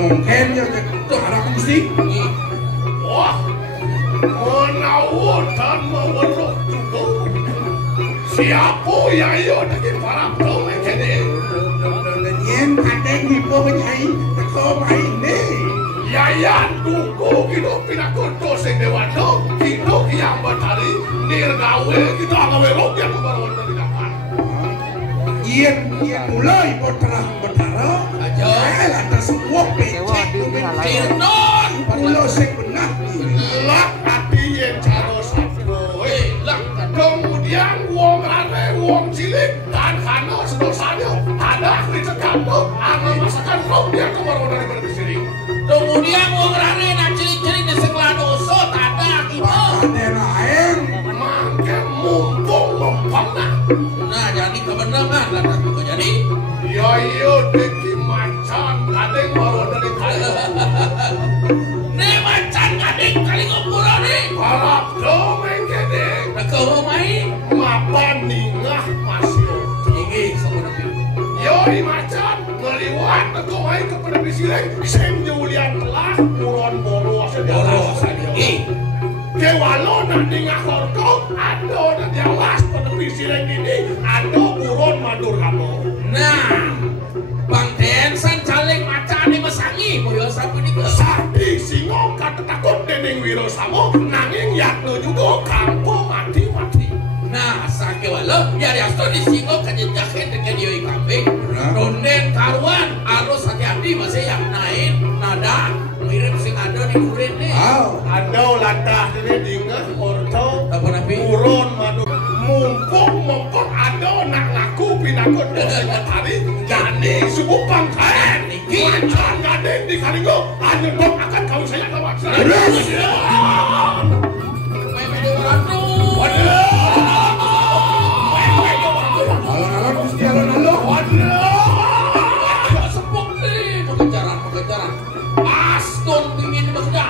mungkin ya itu arah musik. Wah, menawar dan meweruk juga. Siapa yang iyo dari para pemain ini? Yen ada yang ibu menyai teko main nih. Yayan tunggu gitu pinakut dosen dewasa gitu yang bertari nirgawe kita gawe rompia kebaruan dari dapat. Yen mulai bertara aja lantas semua becek Cirnon pulau sebenarnya lak hati yang caro sabdo lak kemudian wong rame wong cilik dan kano sedosanya ada dicekam tuh ama masakan rompia kebaruan dari berbisiri. Kemudian wong rane nak ciri-ciri di sekolah dosa ada kita. ada lain Mangke mumpung mempengah. Nah jadi kebenaran lah juga jadi. Ya iya deki macan kadeng baru dari kaya. Nih macan kadeng kali ngopura nih. Harap domeng kede. Kau main. Mapan ningah masih. Tinggi sebenarnya. Yoi macan ngeliwat teko main kepada bisileng. Sen Julian telah buron boros Boros saja. Kewalo nanti ngakorkok, ado dan jawas pada bisileng ini, ado buron madur kamu. Nah, Bang Densan caleg macan nih mesangi, boyo sampai di Sakti singo kata takut dening wiro samo, nanging yakno juga kampung mati-mati. Nah, sakit walau, ya reasto di singo kejenjakin dengan yoi kambing. Ronden karuan, harus hati-hati masih yang naik, nada, mirip sing ada di duren nih. Ado landah ini dingah orto, Apa nabi? buron madu, mumpung ado nak laku pinakut dosen hari, jani subuh pangkain, macan gading di kalinggo, ado dok akan kau saya kawan. alon-alon gusti alon-alon Sepuk nih, pengejaran. Aston dingin maksudnya.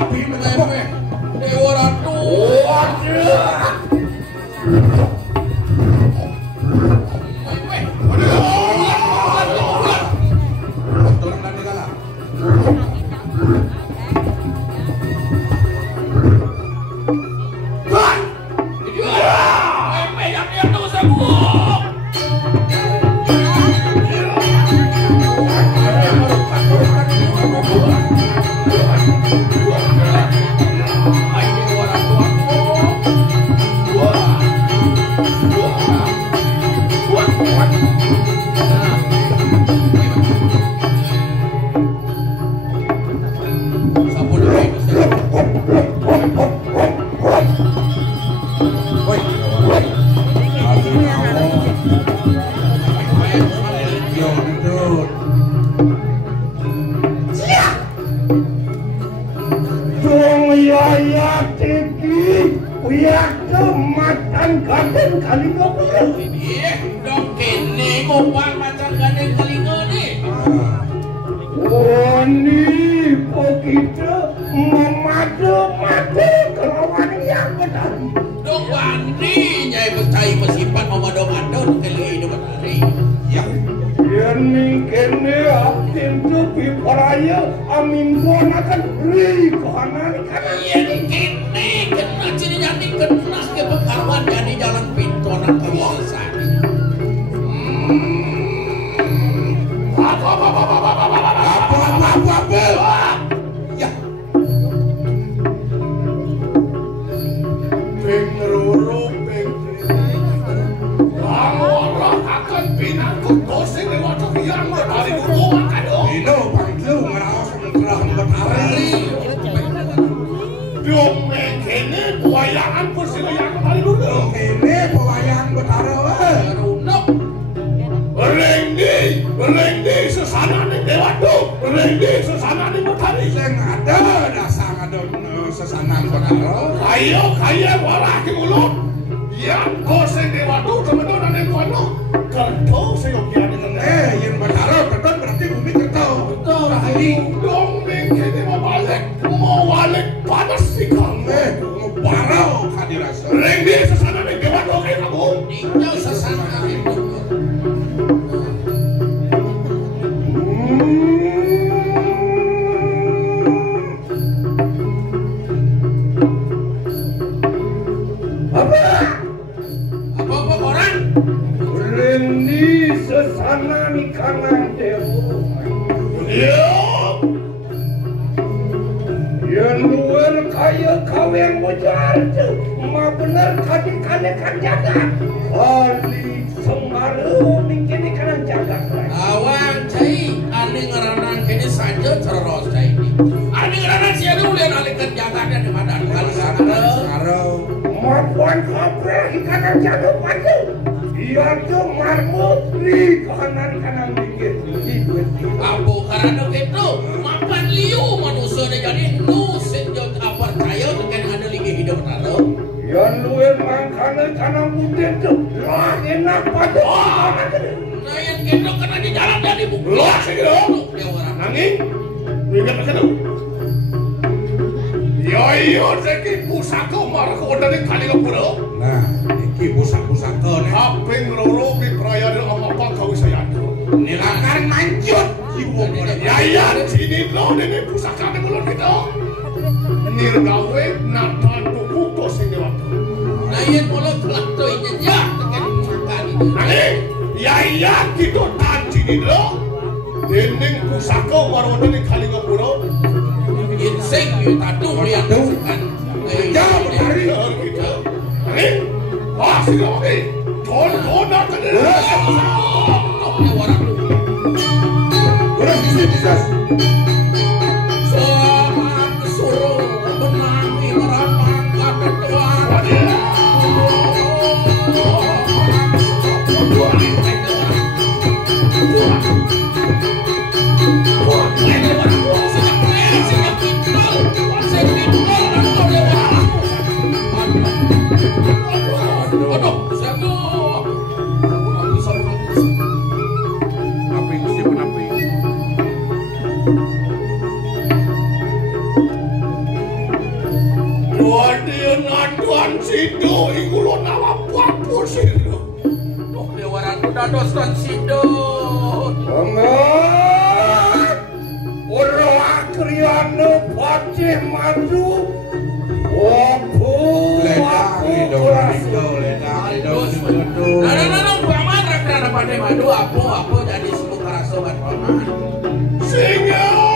api menepok Dewa Ratu. turun dan digala Tinggal sesana itu. kesana nih kanang dewa. Yang luar kaya kau yang mujar tuh, ma bener kadi kan jaga. Kali Semaru mungkin kan jaga. Awang cai, ane ngeranan kini saja terus cai ini. Ane ngeranan siapa dulu yang alihkan jaga dan di mana kali sekarang. Maupun koper ikan jaga padu. Iya tuh marmut di kanan dikit. Abu karena itu mapan liu manusia jadi nusin jauh apa percaya dengan ada lagi hidup tahu. Yang luar makanan tanam putih tuh lah enak pada. Nah yang gendong kena di jalan dari buku. Lah sih gitu. Dia orang Nanging, ingat ke sana. Yo seki pusaka marko dari kali kepura. Nah, iki pusaka nih. Kaping loro ki prayane apa kau saya. Nilakan mancut jiwa mulai. Ya sini lo ini pusaka mulai kita. Nirgawe napa tuku to sing lewat. nah yang mulai kelak tuh ini ya dengan makan ini. Nanging, ya kita tanci ni lo. Dening pusaka warwani ni kali kepura. Inseng itu tadu yang kan. Ya berhari. Kita. Nanging, sih lagi. Don nak kena. Dia orang tu. Udah bisa. Soal suruh benangi meramang kata tuan. Sido iku lo nama papur sido. Dewaran udah dosan sido. Enggak. Ora akriane pacih maju. Opo aku Nah, paman rekana pada madu apa jadi semua karasoban paman. Singa.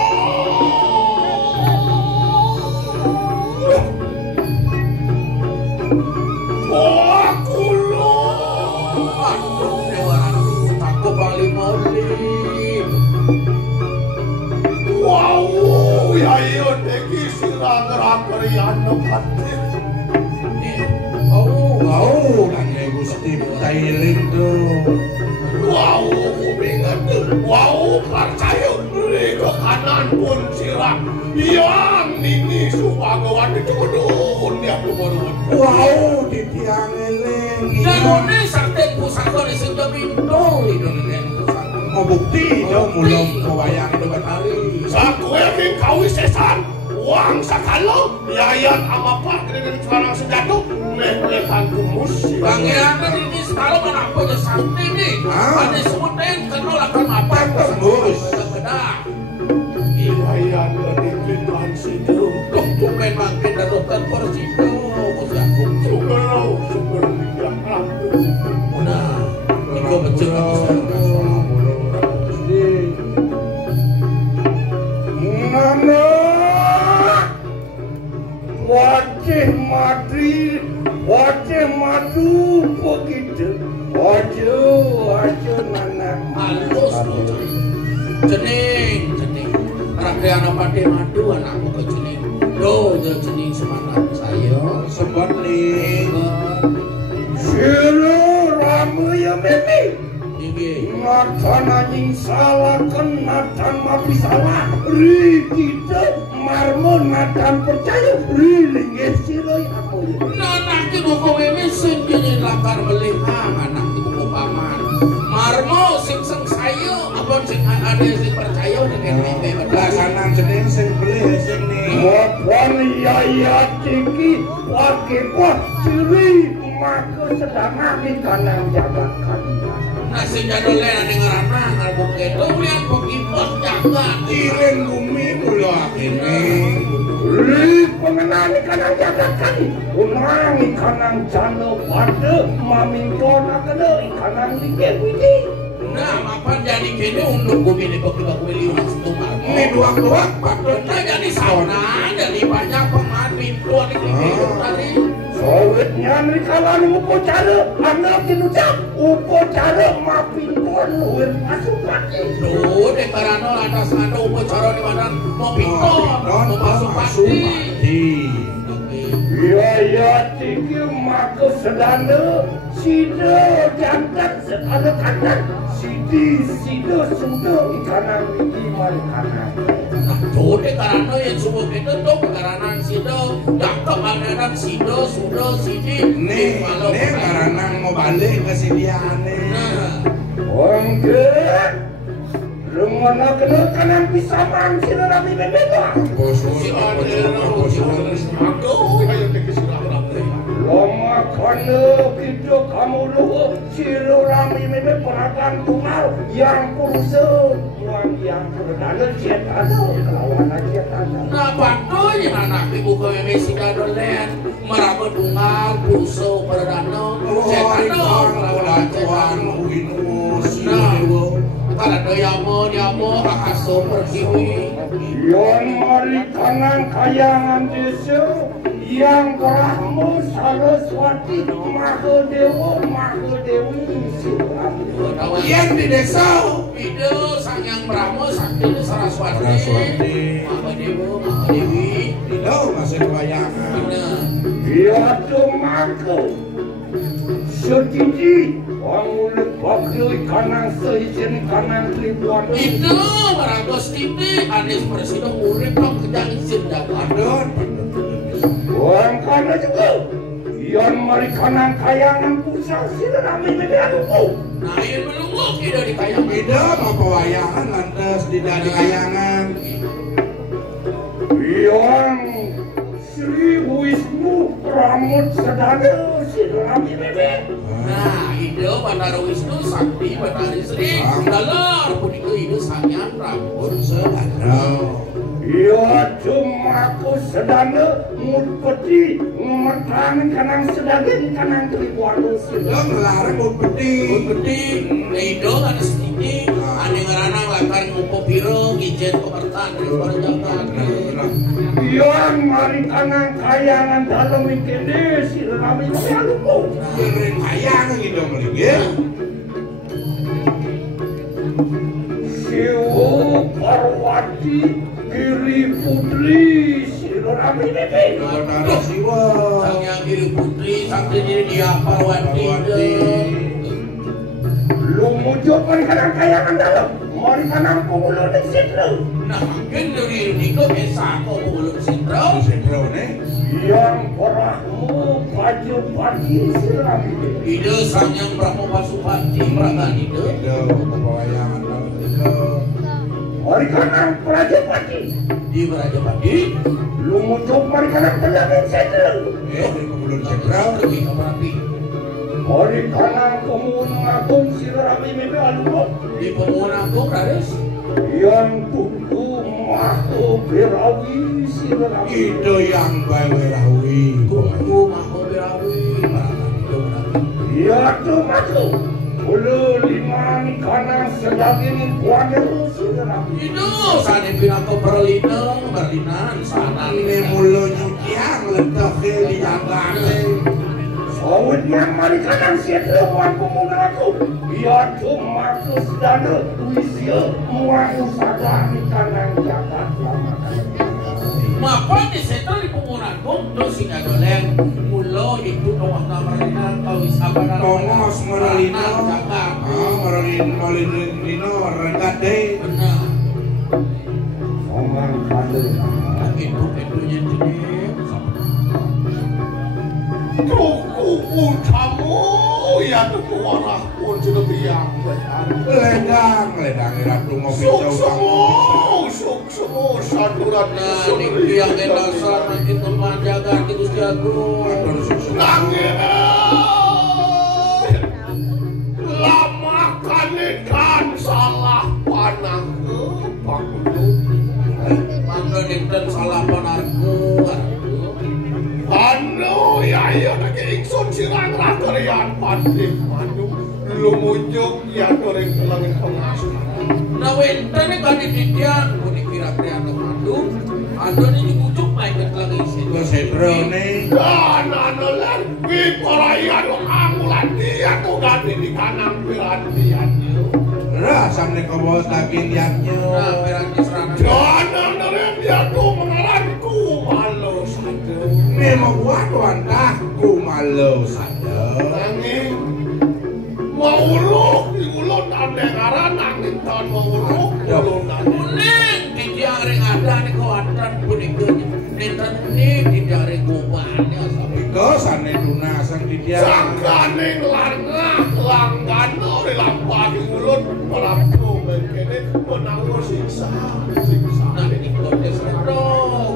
Wow, percaya mereka kanan pun sirah yang ini subagawan itu dunia kemudian. Wow, di tiang eleng. Dan ini sakit pusaka di sini bintang itu dengan pusaka. Mau bukti dong, mulai kewayang itu hari. Saku yakin kau sesan. Wang sakalo, yayan ama pak dengan sekarang senjata, melekan kumus. Pangeran ini sekarang kenapa ya sakti nih? Ada sebutin kenal akan apa? Tembus. Benar. Yayan dari pintuan situ. Kok main makin dan dokter persidu. Sugarau, sugar minyak aku. Nah, itu betul. Wajah madu begitu. Wajah nana. Halus cening. Rakyat pade madu anakku ke cening. Do cening semangat saya. Sempat nih. Siru ramu ya memi. Ini. Natan anjing salah natan mapi salah. Rikita marmon natan percaya. Riling siru aku ya. Anak ibu kau ini sendiri lakar melihang anak ibu kau paman. Marmo sing saya apa sing ada sing percaya dengan mimpi Belakangan jenis sing beli sing nih. Maupun ya ciki pakai pot ciri maka sedang di kanan jaga kalian. Nasi jadolnya ada ngerana ngalbuk itu lihat bukit pos jaga. Kirim bumi mulu akhirnya. Pengenani kanan jaga kali. Unangi kanan jano pada mamingkona kena kanan dikit widi. Nah, mapan jadi kini untuk bumi di bawah beli uang setunggal. Ini doang patut. Nah, jadi sana dari banyak pemain pintu di hidup tadi. Soalnya nih kawan upacara anak diucap upacara mapintuan luar masuk pati. Tuh, di karena ada sana upacara di mana mau pintu, mau masuk pati. Ya tinggi maka sedana sida jantan sekala kanan sida sudah ikanan tinggi mari kanan. Tuh, di karena yang semua kita tuh karena sida jangkau anak sida sudah sini. Nih karena mau balik ke sini aneh. Enggak. Lumana kena kanan bisa mangsi rami bebeda. Lama kana kita kamu luhu silu rami bebe perhatian tunggal yang kurse yang perdana cetan lawan cetan. Nah, bantunya anak ibu ke Messi kadolen meraba tunggal kurse perdana cetan lawan cetan. Kalau diamo akaso pertiwi. Yang mari kanan kayangan desa yang Brahma Saraswati Mahadewi Yang di desa itu sang yang Brahma sakti Saraswati Mahadewi itu masih kebayangan. ya tuh maka sedikit wangulet pakai kanan seizin kanan ribuan itu meragos titik Anies Presiden murid dong kejang izin dapat orang kanan juga yang mari kanan kayangan pusat sila rami medaluku nah ini menunggu kita di kayang Beda mau kebayangan lantas tidak di kayangan. yang Sri Wisnu Pramod Sadana sila rami bebek nah itu Bandara Wisnu Sakti Bandara Sri dalam pun itu sangat rambut Sedang. ya cuma aku sedana mutpeti memertang kanang sedaging kanang ribuan Lo melarang mau peti. penting itu ada sedikit ada ngeranang latar ngumpul piro ijen pemertaan dari perjalanan yang mari kanang kayangan dalam ikene sila rami medaluku Yang kayangan gitu melingin. Siwo Parwati Giri Putri sila rami bebek Benar siwa. sang yang diri putri sakti diri dia Parwati lu mujud mari kanang kayangan dalam mari kanang kumulu di situ nah mungkin dari itu bisa kok belum sintro Sentro nih. yang perahmu baju pagi sila rami bebek itu sang yang Brahma Pasupati Pragan itu Itu kebayangan itu. mari kanang Prajapati di Brajapati lu mujud mari kanang telangin situ Di kemudian sentral. pergi ke Merapi mari kanang Pemunang Agung sila rami bebek alumot di Pemuda Agung Raris yang tunggu Maha Berawi sila rami bebek Itu yang Bawerawi. Tunggu Mahoberawi Pragan itu Merapi ya tuh masuk Ulu lima ni kanan sedaging kuader sila rami itu sana pindah ke Berlinan sana Ini mulu nyucian letak di jangkaan. Sawit yang mari kanan siapa wan pemuda aku ya cuma ke sedana wisya muang usaha di kanan jagat lama Mapa di setro di Pemuda Agung terus singa doleng mulo itu nomor Berlinan kau bisa pada Tongos Merlino. Jakarta Merlino regat deh. benar omang kader itu jenis Tuku kamu ya tuku warah pun sudah biang. Ledang ratu mau pisau. Suk saduran nah di yang dasar nanti teman jaga di Gusti Agung nangis. Lama kanikan salah panah mangga dinten salah panarku Anu ya iya lagi ingsun sirang rakerian pan Adik madu lumujuk ya goreng telangin pengasuh. Nah wenten nih kan ditidian, mau dikira-kira madu, ada nih dibujuk main ke telangin sini. Gua sedro nih. Dan anolan piporaya do angulan dia tuh ganti di kanan pirantian. Rasam nih kobos lagi liatnya. Nah piranti serangan. Dan anolan dia tuh mengaranku malu saja. Nih mau buat wantah ku malu saja. Nanging mau uluk di ulun ada ngaran nanging tahun mau uluk ulun ada. Kuning tidak ring ada nih kawasan kuningnya. Nintan nih tidak ring kubannya. Iko sana lunasan di dia. Sangkaning langah langgano di lampah di ulun melaku begini menanggung siksa. Nah ini kode serong.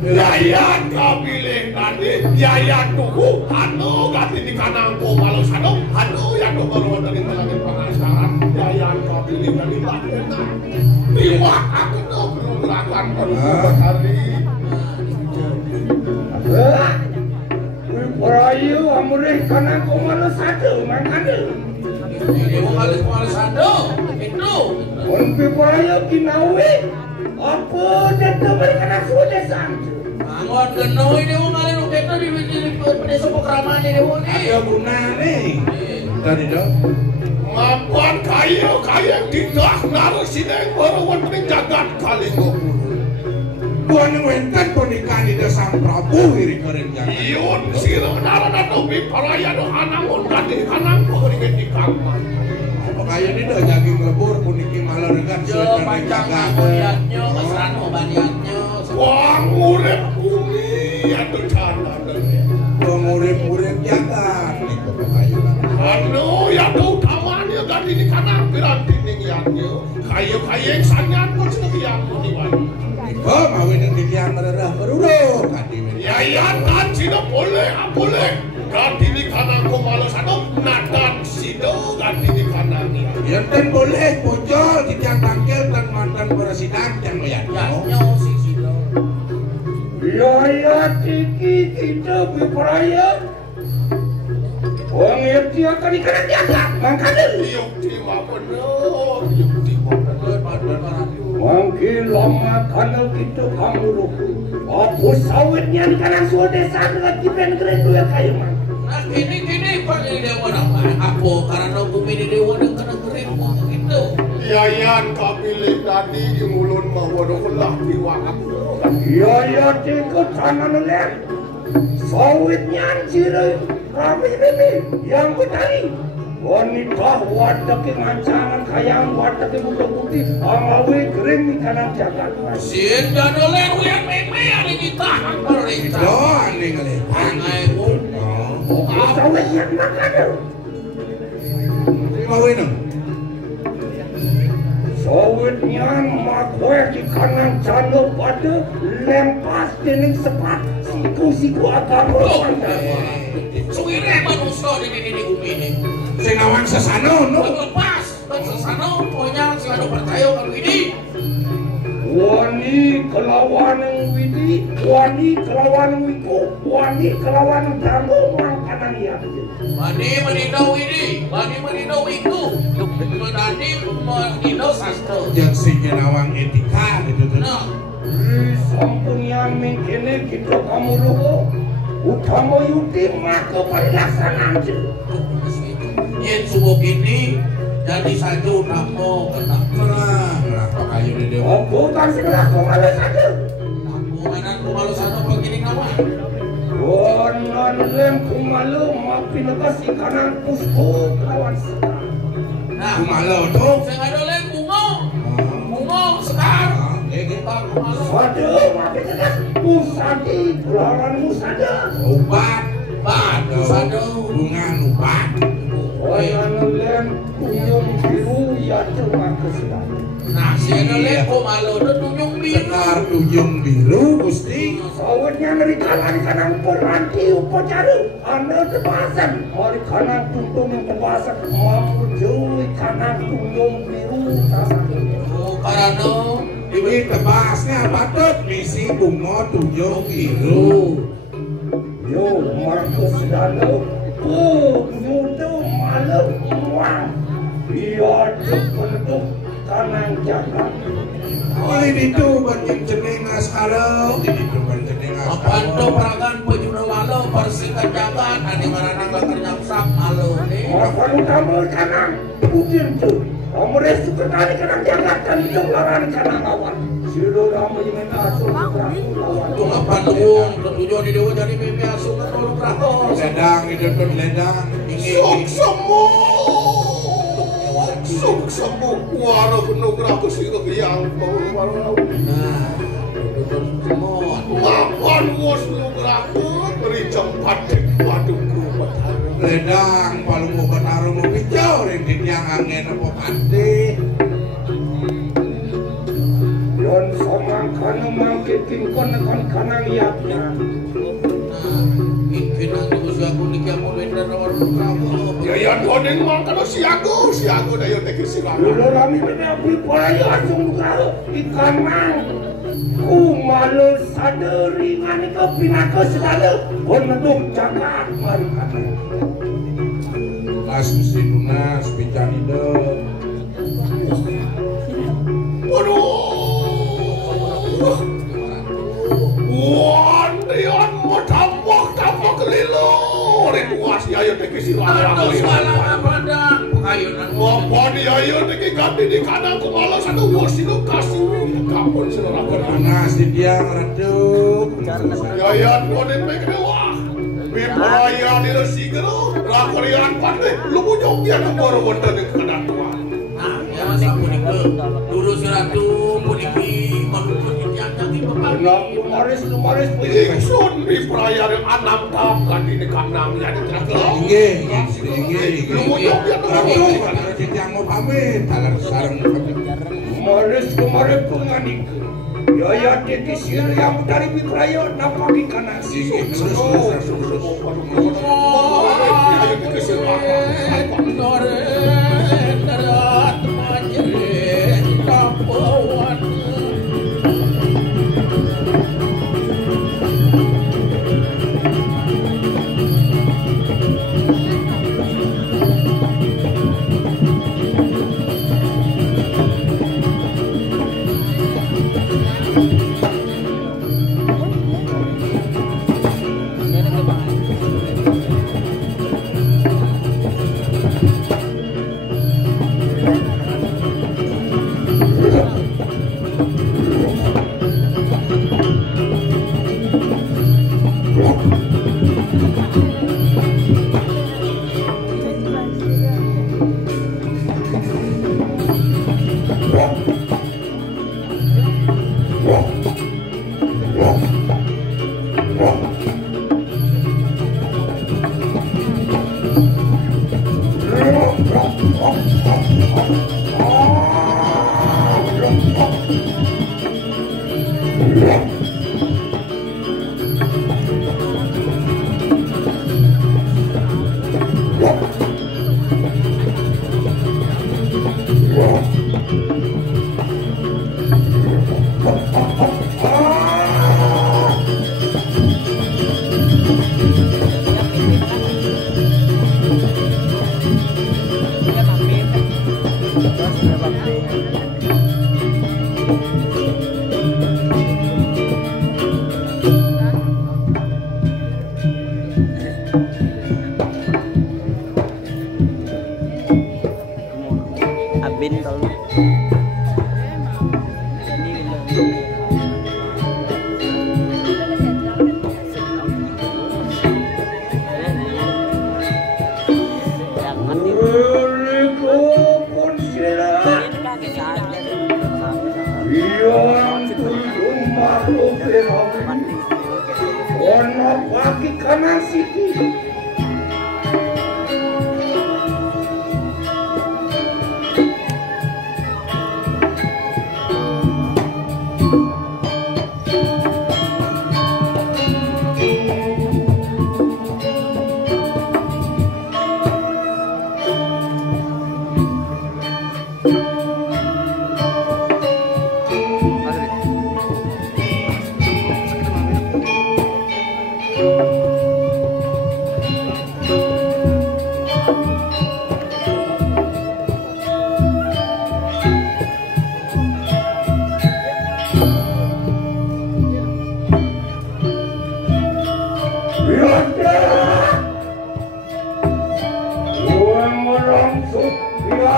Yayan kapilih tadi, yayan tuhu, anu ganti di kanangku kalau sano, anu yang tuh baru dari telangin pengasaran, yayan kapilih tadi lahirna. Tiwak aku tuh belum melakukan beberapa hari. Purayu amurih kanangku malu satu mangkade. Ini mau malis sado, itu. Unpi purayu kinawi, apa datang berkena sudah santu. Angon geno ini mau ngalih ruketnya di desa pokraman ini mau nih. Ada guna nih. Tadi dong. Mampuan kayu tidak naruh sini baru wanting jagat kali ngomong. Buan wenten pernikahan di desa Prabu iri keren jangan. Iun siro naruh atau biparaya do anangun ganti kanangku ringan di kamar. Apa kayak ini dah jaging lebur puniki malah dengan Jo panjang baniatnya, kesana baniatnya. Wang urip bumi atau canda deh. Pengurip-urip jangan nih kok kayu. Anu ya tuh kawannya ganti di kanang piranti ningiannya. Kayu-kayu yang sanyan kok sekian diwan. Iko mawin yang dilihat merah berurut tadi. Ya kan tidak boleh. Ganti di kanang kok malu satu nadan sido ganti di kanangnya. Ya kan boleh pojol kita tangkel dan mantan presiden yang melihat. Ya sih sido. Ya tiki kita berperaya. Orang yang akan dikena jaga mangkade. Yukti mah bener, yukti mah bener. Mungkin lama karena kita kamu lupa. Apa sawitnya di kanan sudah sangat kita keren dua kayu man. Nah gini pak ini dewa nama. Apa karena bumi ini dewa dan kena kering gitu. Yayan kapilih tadi di mulun mah waduh diwakap. Ya tikut sana nolak. Sawitnya ciri kami ini yang bertani. Wanita wadaki mancangan kayang wadaki muda putih amawi kering di kanan jagat. Sin dan oleh yang meme ada di tahan pemerintah. Oh aneh kali. Angai pun. Sawitnya makan. Mawin dong. Sawitnya makwe di kanan jano pada lempas dening sepat siku agak berpandang. Suwire manusia di bumi ini. Sing awang sesano no. Lepas sesano pokoknya selalu percaya kalau ini. Wani kelawan widi, wani kelawan wiku, wani kelawan jamu mangkanan ya. Mani menindau ini, mani menindau itu. Menani menindau sastra. Yang sing awang etika gitu tuh. Nah, Sampun yang mengkene kita kamu lupa. Utama yuti maka pelaksanaan je. yang subuh ini jadi satu namo kena. Kenapa kayu di dewa? Aku tak segera kemana saja. Mana kumalu satu begini nama? Wanan lem kumalu maafin kasih kanan pusku kawan sekarang. Nah, Kumalo tuh. saya ada lagi bungo sekarang. Kita kumalu. Waduh, maafin kasih musadi, lawan musada. Ubat. Batu satu. Bunga ubat. Wanan lem kunyum biru ya cuma kesedaran. Nah, si ada lagi kumalu itu tunjung biru. Sekar tuyung biru gusti. Sawitnya dari kanan kanan peranti upacara anda tebasan dari kanan tuntung yang tebasan mamujui kanan tuntung biru tasan. Oh, karena Ini tebasnya patut misi bunga tuyung biru. Yo Markus Dano tunjuk biar bentuk kanang jalan. Oleh itu banyak cenengas kalau ini tuh banyak cenengas. Panto peragan pejuna walau bersihkan jagat ada ngaranang lakar nyamsak malu nih. Makan kamu kanang mungkin tuh. Kamu restu kekali kanang jagat kan itu lawan kanang lawan. Siru kamu jangan asuh lawan. Tuh apa nuwung tujuan di dewa jadi mimpi asuh ke tolong rakos. Ledang itu tuh ledang. Sok semua waro penuh sih yang baru Nah, tutur semua. makan wos nugraku beri jempat waduhku Ledang paling mau bertaruh mau hijau ringgit yang angin apa pasti. Yon somang kanang mangkitin kon kanang yakna. Mungkin nanti usia aku nikah mau benda rawar kamu. ya doning makan siago dah yo teki sirana Dulu kami menapi polayo asung kau ikan mang. Malu sadari ngani kau pinaka segala. Kon medung jagat mari kata. Las mesti lunas bicara ide. Wandrian mau tambah kelilo rituas ya yo teki sirana Aduh salah pada ayo nang apa dia yo teki ganti di kanan ku malah satu wos itu kasih kapun selera Lunas di dia redup. ya doning mikir wah Bipaya di resigero rakorian pandai lu punya biar baru wonten di kanan tua Nah, ya sapunika lurus ratu puniki manungso yang jadi bepagi. Lumaris Ingsun di perayaan anam tahun di kanang ya di terakhir Tinggi. lu punya biar Ratu kalau yang mau pamit agar sarang Lumaris penganik. Ya teki sir yang dari biprayo napaki kanan. tinggi terus. Abin tol.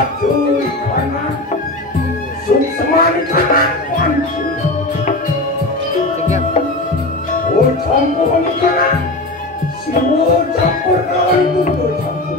Batu kanan, suksemani kanan panci. Campur kanan, siwo campur kawan itu campur.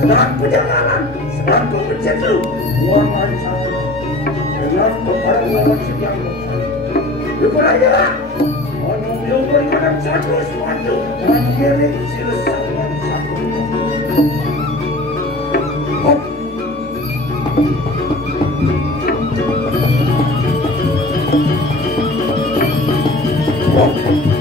Sedang perjalanan, sedang berjatuh, buang lancar dengan peperangan lawan yang besar. Berperaya, mengambil berikan satu sepatu, mengirim silsilah satu. Hop. Hop.